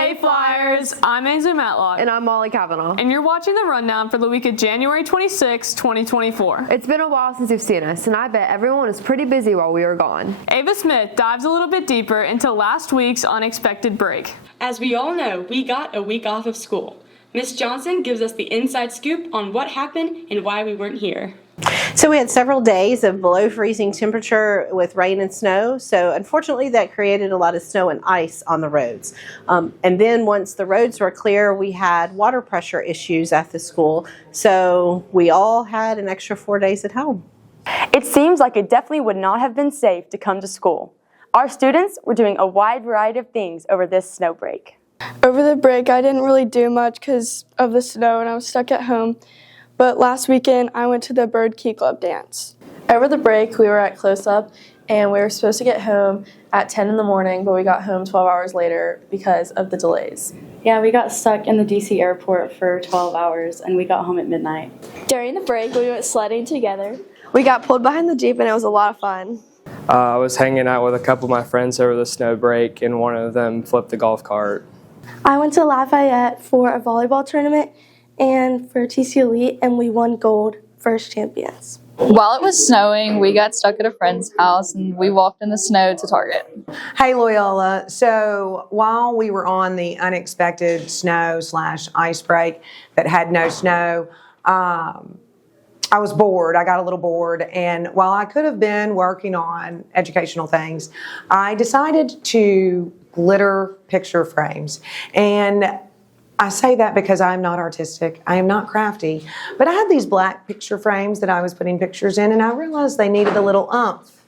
Hey Flyers! I'm Ainsley Matlock. And I'm Kavanaugh. And you're watching the rundown for the week of January 26, 2024. It's been a while since you've seen us, and I bet everyone was pretty busy while we were gone. Ava Smith dives a little bit deeper into last week's unexpected break. As we all know, we got a week off of school. Miss Johnson gives us the inside scoop on what happened and why we weren't here. So we had several days of below freezing temperature with rain and snow. So unfortunately that created a lot of snow and ice on the roads. And then once the roads were clear, we had water pressure issues at the school. So we all had an extra 4 days at home. It seems like it definitely would not have been safe to come to school. Our students were doing a wide variety of things over this snow break. Over the break, I didn't really do much because of the snow and I was stuck at home. But last weekend, I went to the Bird Key Club dance. Over the break, we were at Closeup, and we were supposed to get home at 10 in the morning, but we got home 12 hours later because of the delays. Yeah, we got stuck in the DC airport for 12 hours, and we got home at midnight. During the break, we went sledding together. We got pulled behind the Jeep, and it was a lot of fun. I was hanging out with a couple of my friends over the snow break, and one of them flipped the golf cart. I went to Lafayette for a volleyball tournament and for TC Elite, and we won gold, first champions. While it was snowing, we got stuck at a friend's house and we walked in the snow to Target. Hey Loyola, so while we were on the unexpected snow/ice break that had no snow, I was bored. I got a little bored, and while I could have been working on educational things, I decided to glitter picture frames. And I say that because I'm not artistic, I am not crafty, but I had these black picture frames that I was putting pictures in, and I realized they needed a little oomph.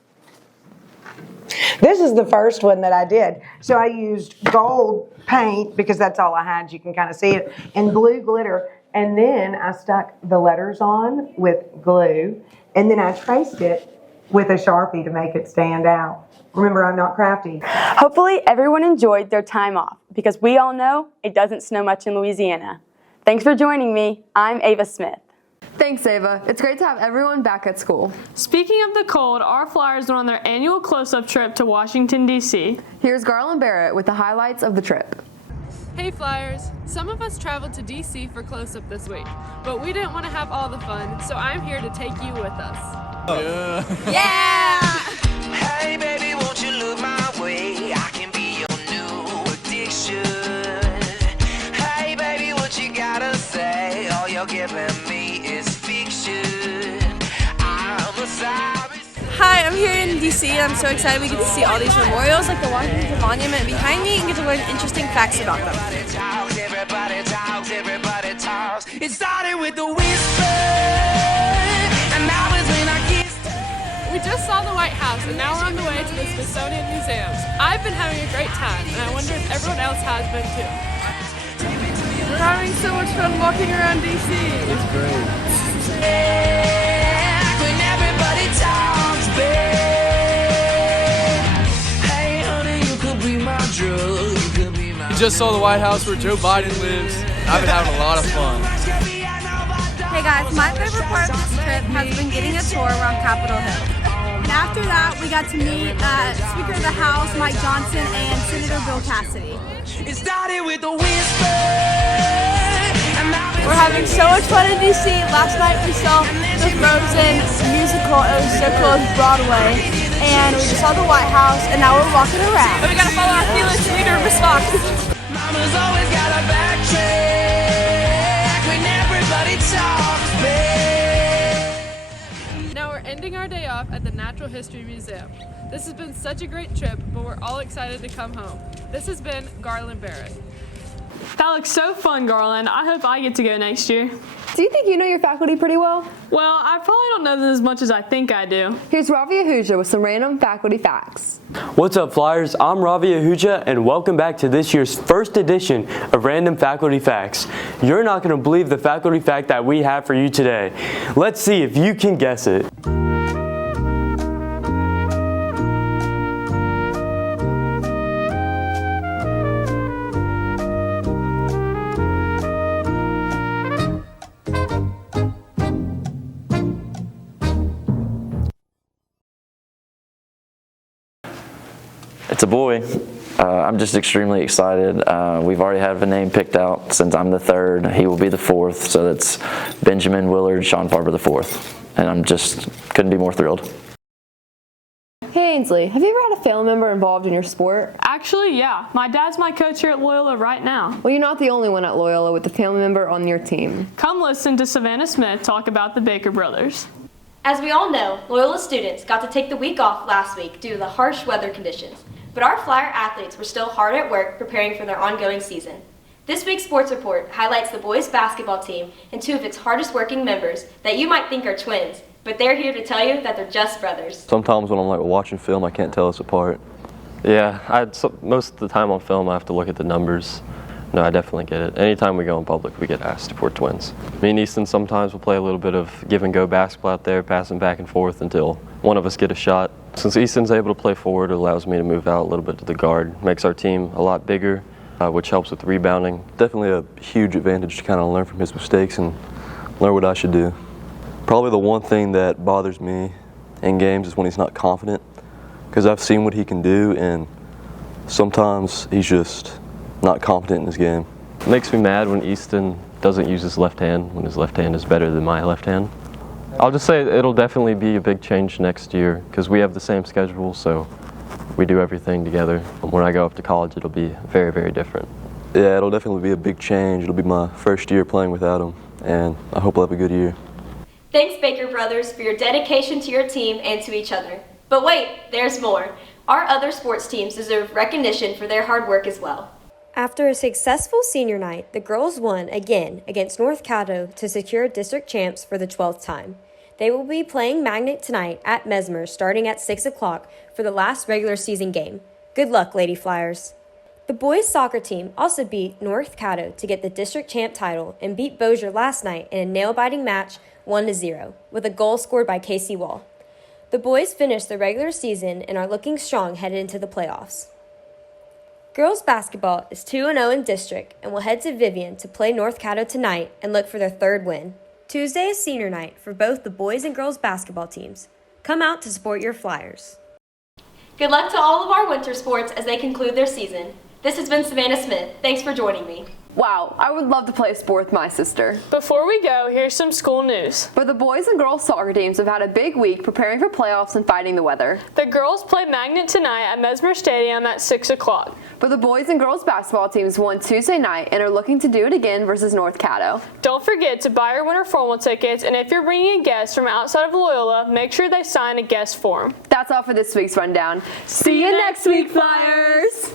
This is the first one that I did. So I used gold paint, because that's all I had, you can kind of see it, and blue glitter, and then I stuck the letters on with glue, and then I traced it with a Sharpie to make it stand out. Remember, I'm not crafty. Hopefully everyone enjoyed their time off, because we all know it doesn't snow much in Louisiana. Thanks for joining me. I'm Ava Smith. Thanks, Ava. It's great to have everyone back at school. Speaking of the cold, our Flyers went on their annual Closeup Trip to Washington, D.C. Here's Garland Barrett with the highlights of the trip. Hey Flyers! Some of us traveled to DC for Closeup this week, but we didn't want to have all the fun, so I'm here to take you with us. Yeah! Hey baby, won't you look my way? I can be your new addiction. Hey baby, what you gotta say? All you're giving me is fiction. I'm a sorry. Hi, I'm here in DC. I'm so excited we get to see all these memorials like the Washington Monument behind me and get to learn interesting facts about them. Everybody talks. It started with the whisper, and now it's when I kissed. We just saw the White House, and now we're on the way to the Smithsonian Museum. I've been having a great time, and I wonder if everyone else has been too. We're having so much fun walking around DC. It's great. When everybody talks, babe. Hey honey, you could be my drug. You could be my. We just saw the White House where Joe Biden lives. I've been having a lot of fun. Hey guys, my favorite part of this trip has been getting a tour around Capitol Hill. And after that, we got to meet Speaker of the House, Mike Johnson, and Senator Bill Cassidy. It started with a whisper. We're having so much fun in DC. Last night we saw the Frozen musical. It was so close to Broadway. And we just saw the White House, and now we're walking around. And we gotta follow our fearless leader, Miss Fox. Mama's always got a backtrack when everybody talks, babe. Now we're ending our day off at the Natural History Museum. This has been such a great trip, but we're all excited to come home. This has been Garland Barrett. That looks so fun, Garland. I hope I get to go next year. Do you think you know your faculty pretty well? Well, I probably don't know them as much as I think I do. Here's Ravi Ahuja with some random faculty facts. What's up, Flyers? I'm Ravi Ahuja, and welcome back to this year's first edition of Random Faculty Facts. You're not going to believe the faculty fact that we have for you today. Let's see if you can guess it. It's a boy. I'm just extremely excited. We've already had a name picked out since I'm the third. He will be the fourth, so that's Benjamin Willard Sean Farber the fourth. And I'm just couldn't be more thrilled. Hey Ainsley, have you ever had a family member involved in your sport? Actually, yeah. My dad's my coach here at Loyola right now. Well, you're not the only one at Loyola with a family member on your team. Come listen to Savannah Smith talk about the Baker brothers. As we all know, Loyola students got to take the week off last week due to the harsh weather conditions. But our Flyer athletes were still hard at work preparing for their ongoing season. This week's sports report highlights the boys basketball team and two of its hardest working members that you might think are twins, but they're here to tell you that they're just brothers. Sometimes when I'm watching film, I can't tell us apart. Yeah, most of the time on film, I have to look at the numbers. No, I definitely get it. Anytime we go in public, we get asked if we're twins. Me and Easton sometimes will play a little bit of give and go basketball out there, passing back and forth until one of us get a shot. Since Easton's able to play forward, it allows me to move out a little bit to the guard. Makes our team a lot bigger, which helps with rebounding. Definitely a huge advantage to kind of learn from his mistakes and learn what I should do. Probably the one thing that bothers me in games is when he's not confident, because I've seen what he can do, and sometimes he's just not confident in his game. It makes me mad when Easton doesn't use his left hand, when his left hand is better than my left hand. I'll just say it'll definitely be a big change next year, because we have the same schedule, so we do everything together. When I go up to college, it'll be very, very different. Yeah, it'll definitely be a big change. It'll be my first year playing without him, and I hope I'll have a good year. Thanks, Baker brothers, for your dedication to your team and to each other. But wait, there's more. Our other sports teams deserve recognition for their hard work as well. After a successful senior night, the girls won again against North Caddo to secure district champs for the 12th time. They will be playing Magnet tonight at Mesmer starting at 6 o'clock for the last regular season game. Good luck, Lady Flyers. The boys soccer team also beat North Caddo to get the district champ title and beat Bossier last night in a nail-biting match 1-0 with a goal scored by Casey Wall. The boys finished the regular season and are looking strong headed into the playoffs. Girls basketball is 2-0 in district and will head to Vivian to play North Caddo tonight and look for their third win. Tuesday is senior night for both the boys and girls basketball teams. Come out to support your Flyers. Good luck to all of our winter sports as they conclude their season. This has been Savannah Smith. Thanks for joining me. Wow, I would love to play a sport with my sister. Before we go, here's some school news. But the boys and girls soccer teams have had a big week preparing for playoffs and fighting the weather. The girls play Magnet tonight at Mesmer Stadium at 6 o'clock. But the boys and girls basketball teams won Tuesday night and are looking to do it again versus North Caddo. Don't forget to buy your winter formal tickets, and if you're bringing a guest from outside of Loyola, make sure they sign a guest form. That's all for this week's rundown. See you next week, Flyers!